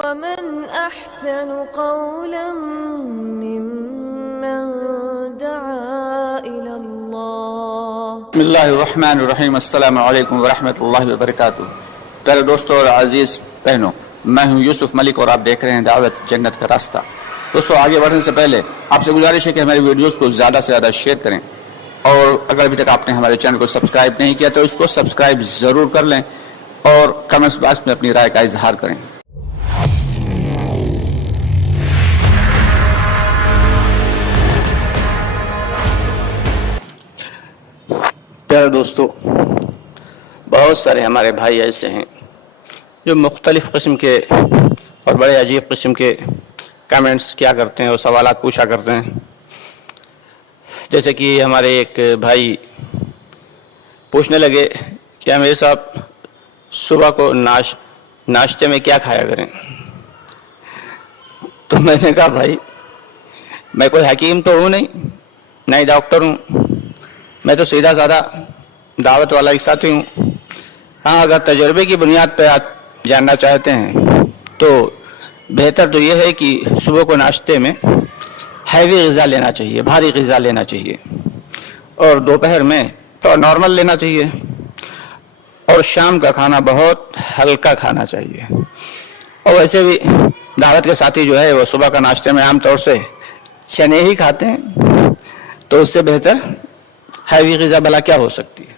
ومن أحسن قولا ممن دعا إلى الله. بسم اللہ الرحمن الرحیم. السلام علیکم ورحمۃ اللہ وبرکاتہ. پیارے دوستوں اور عزیز بہنوں، میں ہوں یوسف ملک اور آپ دیکھ رہے ہیں دعوت جنت کا راستہ. دوستوں، آگے بڑھنے سے پہلے آپ سے گزارش ہے کہ ہماری ویڈیوز کو زیادہ سے زیادہ شیئر کریں، اور اگر ابھی تک آپ نے ہمارے چینل کو سبسکرائب نہیں کیا تو اس کو سبسکرائب ضرور کر لیں اور کمنٹس باکس میں اپنی رائے کا اظہار کریں. پیارے دوستو، بہت سارے ہمارے بھائی ایسے ہیں جو مختلف قسم کے اور بڑے عجیب قسم کے کمنٹس کیا کرتے ہیں اور سوالات پوچھا کرتے ہیں. جیسے کہ ہمارے ایک بھائی پوچھنے لگے کہ میرے صاحب صبح کو ناشتے میں کیا کھایا کریں. تو میں نے کہا بھائی، میں کوئی حکیم تو ہوں نہیں، نہ ہی ڈاکٹر ہوں، میں تو سیدھا سادہ دعوت والا ایک ساتھی ہوں. ہاں، اگر تجربے کی بنیاد پہ آپ جاننا چاہتے ہیں تو بہتر تو یہ ہے کہ صبح کو ناشتے میں ہیوی غذا لینا چاہیے، بھاری غذا لینا چاہیے، اور دوپہر میں تو نارمل لینا چاہیے، اور شام کا کھانا بہت ہلکا کھانا چاہیے. اور ویسے بھی دعوت کے ساتھی جو ہے وہ صبح کا ناشتے میں عام طور سے چنے ہی کھاتے ہیں، تو اس سے بہتر ہیوی غذا بلا کیا ہو سکتی ہے.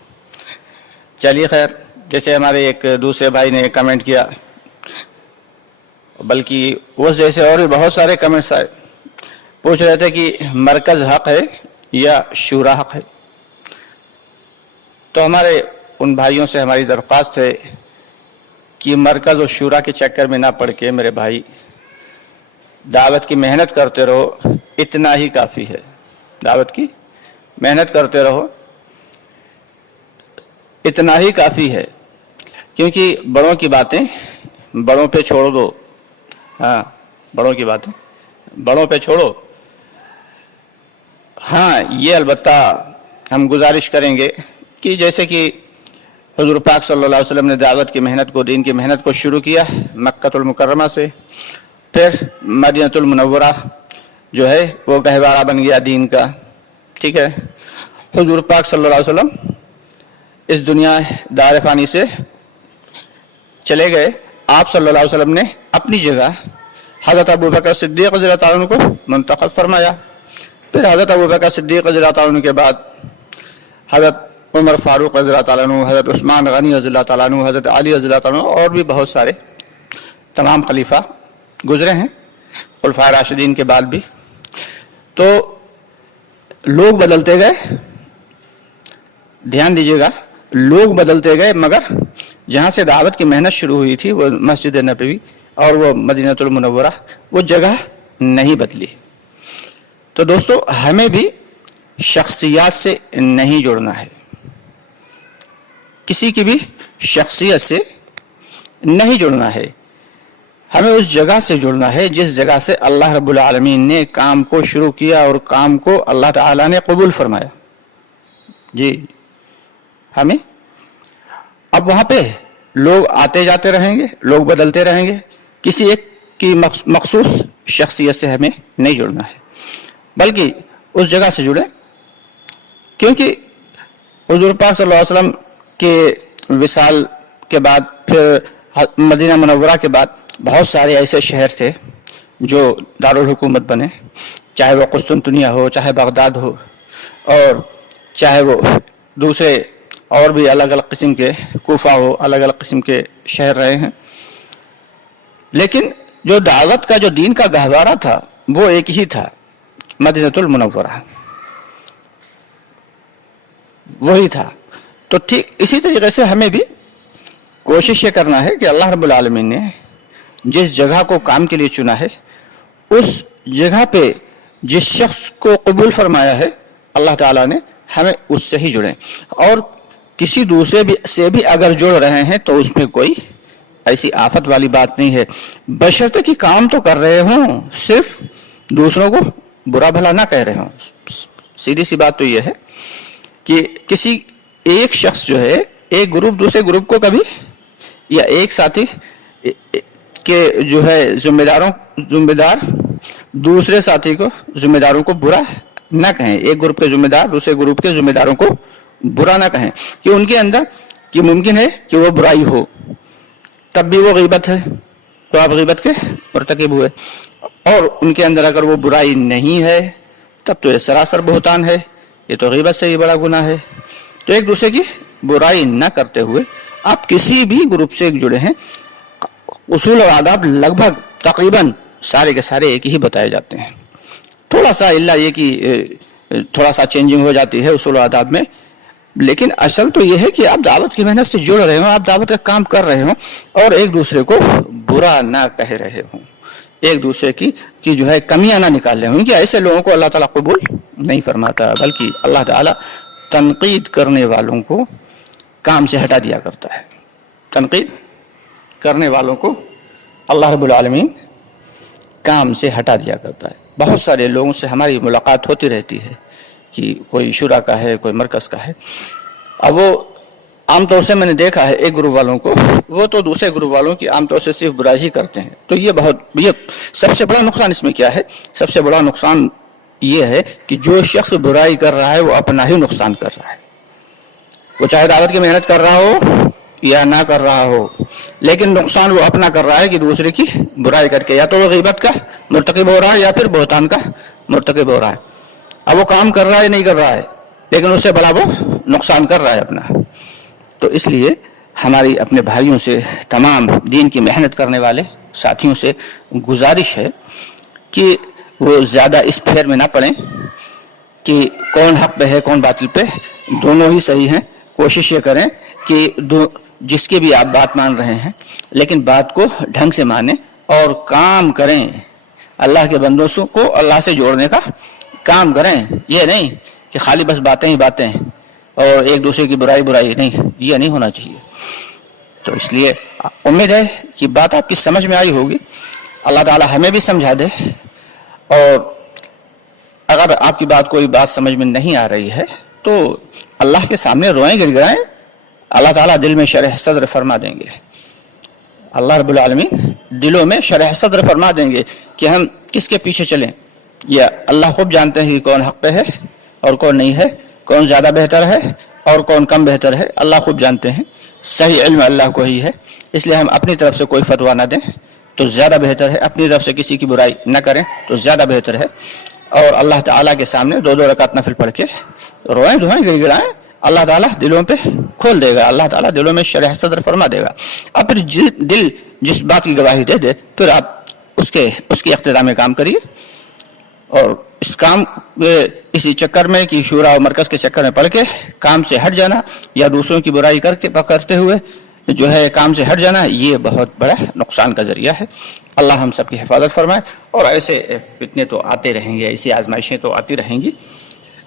چلیے خیر، جیسے ہمارے ایک دوسرے بھائی نے کمنٹ کیا، بلکہ وہ جیسے اور بھی بہت سارے کمنٹس آئے، پوچھ رہے تھے کہ مرکز حق ہے یا شورا حق ہے. تو ہمارے ان بھائیوں سے ہماری درخواست ہے کہ مرکز اور شورا کے چکر میں نہ پڑ کے میرے بھائی دعوت کی محنت کرتے رہو، اتنا ہی کافی ہے. دعوت کی محنت کرتے رہو، اتنا ہی کافی ہے. کیونکہ بڑوں کی باتیں بڑوں پہ چھوڑ دو. ہاں، بڑوں کی باتیں بڑوں پہ چھوڑو. ہاں، یہ البتہ ہم گزارش کریں گے کہ جیسے کہ حضور پاک صلی اللہ علیہ وسلم نے دعوت کی محنت کو، دین کی محنت کو شروع کیا مکہ المکرمہ سے، پھر مدینہ المنورہ جو ہے وہ گہوارہ بن گیا دین کا. ٹھیک ہے، حضور پاک صلی اللہ علیہ وسلم اس دنیا دار فانی سے چلے گئے. آپ صلی اللہ علیہ وسلم نے اپنی جگہ حضرت ابوبکر صدیق رضی اللہ عنہ کو منتخب فرمایا. پھر حضرت ابوبکر صدیق رضی اللہ عنہ کے بعد حضرت عمر فاروق رضی اللہ عنہ، حضرت عثمان غنی رضی اللہ عنہ، حضرت علی رضی اللہ عنہ، اور بھی بہت سارے تمام خلیفہ گزرے ہیں خلفائے راشدین کے بعد بھی. تو لوگ بدلتے گئے، دھیان دیجیے گا، لوگ بدلتے گئے، مگر جہاں سے دعوت کی محنت شروع ہوئی تھی وہ مسجد نبوی اور وہ مدینہ المنورہ، وہ جگہ نہیں بدلی. تو دوستو، ہمیں بھی شخصیات سے نہیں جڑنا ہے، کسی کی بھی شخصیت سے نہیں جڑنا ہے. ہمیں اس جگہ سے جڑنا ہے جس جگہ سے اللہ رب العالمین نے کام کو شروع کیا اور کام کو اللہ تعالیٰ نے قبول فرمایا. جی، ہمیں اب وہاں پہ لوگ آتے جاتے رہیں گے، لوگ بدلتے رہیں گے، کسی ایک کی مخصوص شخصیت سے ہمیں نہیں جڑنا ہے، بلکہ اس جگہ سے جڑیں. کیونکہ حضور پاک صلی اللہ علیہ وسلم کے وصال کے بعد، پھر مدینہ منورہ کے بعد بہت سارے ایسے شہر تھے جو دارالحکومت بنے، چاہے وہ قسطنطنیہ ہو، چاہے بغداد ہو، اور چاہے وہ دوسرے اور بھی الگ الگ قسم کے، کوفہ ہو، الگ الگ قسم کے شہر رہے ہیں. لیکن جو دعوت کا، جو دین کا گہوارہ تھا، وہ ایک ہی تھا، مدینہ المنورہ، وہی تھا. تو ٹھیک اسی طریقے سے ہمیں بھی کوشش یہ کرنا ہے کہ اللہ رب العالمین نے جس جگہ کو کام کے لیے چنا ہے، اس جگہ پہ جس شخص کو قبول فرمایا ہے اللہ تعالیٰ نے، ہمیں اس سے ہی جڑیں. اور کسی دوسرے سے بھی اگر جڑ رہے ہیں تو اس میں کوئی ایسی آفت والی بات نہیں ہے، بشرطے کہ کام تو کر رہے ہوں، صرف دوسروں کو برا بھلا نہ کہہ رہے ہوں. سیدھی سی بات تو یہ ہے کہ کسی ایک شخص جو ہے، ایک گروپ دوسرے گروپ کو کبھی، یا ایک ساتھی کہ جو ہے ذمہ دار دوسرے ساتھی کو ذمہ داروں کو برا نہ کہیں، ایک گروپ کے ذمہ دار دوسرے گروپ کے ذمہ داروں کو برا نہ کہیں، کہ ان کے اندر کہ ممکن ہے کہ وہ برائی ہو، تب بھی وہ غیبت ہے تو آپ غیبت کے مرتکب ہوئے، اور ان کے اندر اگر وہ برائی نہیں ہے تب تو یہ سراسر بہتان ہے، یہ تو غیبت سے ہی بڑا گناہ ہے۔ تو ایک دوسرے کی برائی نہ کرتے ہوئے آپ کسی بھی گروپ سے جڑے ہیں، اصول اور آداب لگ بھگ تقریباً سارے کے سارے ایک ہی بتائے جاتے ہیں، تھوڑا سا اللہ یہ کہ تھوڑا سا چینجنگ ہو جاتی ہے اصول و آداب میں، لیکن اصل تو یہ ہے کہ آپ دعوت کی محنت سے جڑ رہے ہوں، آپ دعوت کا کام کر رہے ہوں اور ایک دوسرے کو برا نہ کہہ رہے ہوں، ایک دوسرے کی جو ہے کمیاں نہ نکال رہے ہوں، کہ ایسے لوگوں کو اللہ تعالیٰ قبول نہیں فرماتا، بلکہ اللہ تعالیٰ تنقید کرنے والوں کو کام سے ہٹا دیا کرتا ہے۔ تنقید کرنے والوں کو اللہ رب العالمین کام سے ہٹا دیا کرتا ہے۔ بہت سارے لوگوں سے ہماری ملاقات ہوتی رہتی ہے کہ کوئی شورا کا ہے، کوئی مرکز کا ہے، اب وہ عام طور سے میں نے دیکھا ہے ایک گروپ والوں کو وہ تو دوسرے گروپ والوں کی عام طور سے صرف برائی ہی کرتے ہیں، تو یہ سب سے بڑا نقصان اس میں کیا ہے؟ سب سے بڑا نقصان یہ ہے کہ جو شخص برائی کر رہا ہے وہ اپنا ہی نقصان کر رہا ہے، وہ چاہے دعوت کی محنت کر رہا ہو یا نہ کر رہا ہو، لیکن نقصان وہ اپنا کر رہا ہے کہ دوسرے کی برائی کر کے یا تو وہ غیبت کا مرتکب ہو رہا ہے یا پھر بہتان کا مرتکب ہو رہا ہے۔ اب وہ کام کر رہا ہے نہیں کر رہا ہے، لیکن اس سے بڑا وہ نقصان کر رہا ہے اپنا۔ تو اس لیے ہماری اپنے بھائیوں سے، تمام دین کی محنت کرنے والے ساتھیوں سے گزارش ہے کہ وہ زیادہ اس پھیر میں نہ پڑیں کہ کون حق پہ ہے کون باطل پہ، دونوں ہی صحیح ہیں۔ کوشش یہ کریں کہ جس کی بھی آپ بات مان رہے ہیں لیکن بات کو ڈھنگ سے مانیں اور کام کریں، اللہ کے بندوں کو اللہ سے جوڑنے کا کام کریں، یہ نہیں کہ خالی بس باتیں ہی باتیں اور ایک دوسرے کی برائی نہیں، یہ نہیں ہونا چاہیے۔ تو اس لیے امید ہے کہ بات آپ کی سمجھ میں آئی ہوگی، اللہ تعالی ہمیں بھی سمجھا دے، اور اگر آپ کی کوئی بات سمجھ میں نہیں آ رہی ہے تو اللہ کے سامنے روئیں گڑ گڑائیں، اللہ تعالیٰ دل میں شرح صدر فرما دیں گے، اللہ رب العالمین دلوں میں شرح صدر فرما دیں گے کہ ہم کس کے پیچھے چلیں۔ یا اللہ خوب جانتے ہیں کہ کون حق پہ ہے اور کون نہیں ہے، کون زیادہ بہتر ہے اور کون کم بہتر ہے، اللہ خوب جانتے ہیں، صحیح علم اللہ کو ہی ہے، اس لیے ہم اپنی طرف سے کوئی فتویٰ نہ دیں تو زیادہ بہتر ہے، اپنی طرف سے کسی کی برائی نہ کریں تو زیادہ بہتر ہے، اور اللہ تعالیٰ کے سامنے 2 رکعت نفل پڑھ کے روئیں دھوئیں گڑ گڑائیں، اللہ تعالیٰ دلوں پہ کھول دے گا، اللہ تعالیٰ دلوں میں شرح صدر فرما دے گا۔ اب پھر دل جس بات کی گواہی دے دے پھر آپ اس کی اقتداء میں کام کریے، اور اسی چکر میں کہ شورا و مرکز کے چکر میں پڑھ کے کام سے ہٹ جانا یا دوسروں کی برائی کرتے ہوئے جو ہے کام سے ہٹ جانا، یہ بہت بڑا نقصان کا ذریعہ ہے۔ اللہ ہم سب کی حفاظت فرمائے، اور ایسے فتنے تو آتے رہیں گے، ایسی آزمائشیں تو آتی رہیں گی۔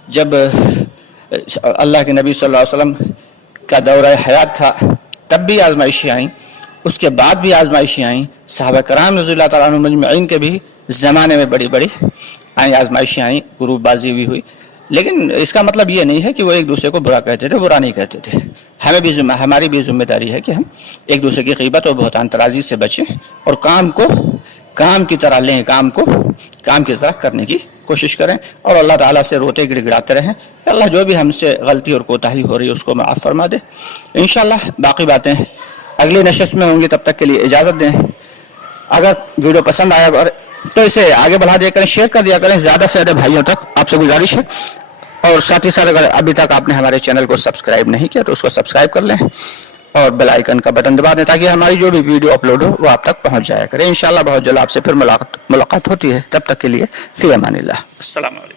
جب اللہ کے نبی صلی اللہ علیہ وسلم کا دورہ حیات تھا تب بھی آزمائشیں آئیں، اس کے بعد بھی آزمائشیں آئیں، صحابہ کرام رضی اللہ تعالیٰ عنہم مجمعین کے بھی زمانے میں بڑی آزمائشیں آئیں، گروپ بازی بھی ہوئی، لیکن اس کا مطلب یہ نہیں ہے کہ وہ ایک دوسرے کو برا کہتے تھے، برا نہیں کہتے تھے۔ ہماری بھی ذمہ داری ہے کہ ہم ایک دوسرے کی غیبت اور بہتان ترازی سے بچیں اور کام کی طرح لیں، کام کی طرح کرنے کی کوشش کریں، اور اللہ تعالیٰ سے روتے گڑ گڑاتے رہیں کہ اللہ جو بھی ہم سے غلطی اور کوتاہی ہو رہی ہے اس کو معاف فرما دے۔ انشاءاللہ باقی باتیں اگلی نشست میں ہوں گی، تب تک کے لیے اجازت دیں۔ اگر ویڈیو پسند آیا تو اسے آگے بڑھا دیا کریں، شیئر کر دیا کریں زیادہ سے زیادہ بھائیوں تک، آپ سے گزارش ہے، اور ساتھ ہی ساتھ اگر ابھی تک آپ نے ہمارے چینل کو سبسکرائب نہیں کیا تو اس کو سبسکرائب کر لیں اور بیل آئیکن کا بٹن دبا دیں تاکہ ہماری جو بھی ویڈیو اپلوڈ ہو وہ آپ تک پہنچ جایا کرے۔ انشاءاللہ بہت جلد آپ سے پھر ملاقات ہوتی ہے، تب تک کے لیے فی امان اللہ، السلام علیکم۔